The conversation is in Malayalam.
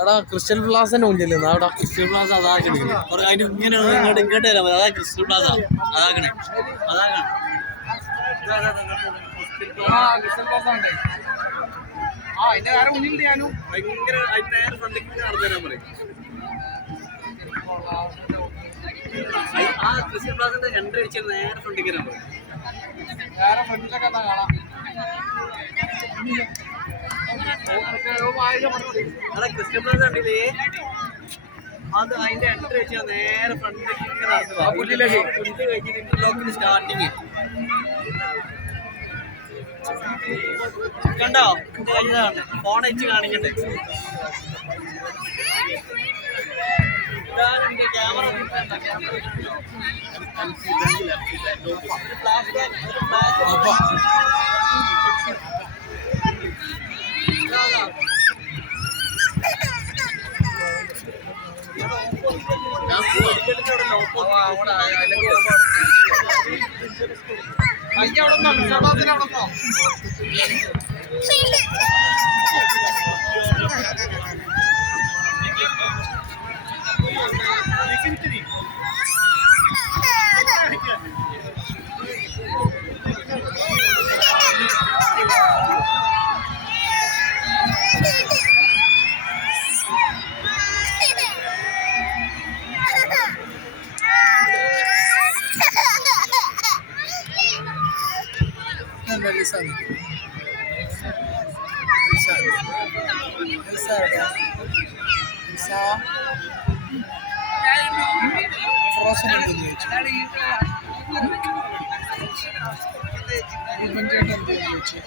എടാ ക്രിസ്റ്റൽ പ്ലാസന്റെ മുന്നിൽ അവിടെ ക്രിസ്റ്റൽ പ്ലാസ അതാക്കണേ അതിന് ഇങ്ങനെ ഇങ്ങോട്ട് വരാം അതാ ക്രിസ്റ്റൽ പ്ലാസ അതാക്കണേ അതാക്കണം ഭയങ്കര നേരെ ഫ്രണ്ടിലേക്ക് നടന്നു തരാൻ പറയും ആ ക്രിസ്റ്റൽ പ്ലാസിന്റെ എൻട്രി അടിച്ച് നേരെ ഫ്രണ്ടിലേക്ക് വരാൻ പറയും വേറെ ഫ്രണ്ടിലൊക്കെ കാണാം ക്രിസ്റ്റൽ പ്ലാസ കണ്ടില്ലേ അത് അതിന്റെ എൻട്രി വെച്ചാൽ നേരെ ഫ്രണ്ടിലേക്ക് ഇന്റർലോക്കിന് സ്റ്റാർട്ടിങ് കണ്ടോ ഫോൺ വെച്ച് കാണിക്കട്ടെ ക്യാമറ ഫ്രോസൺ ഉണ്ടെന്ന് ചോദിച്ചു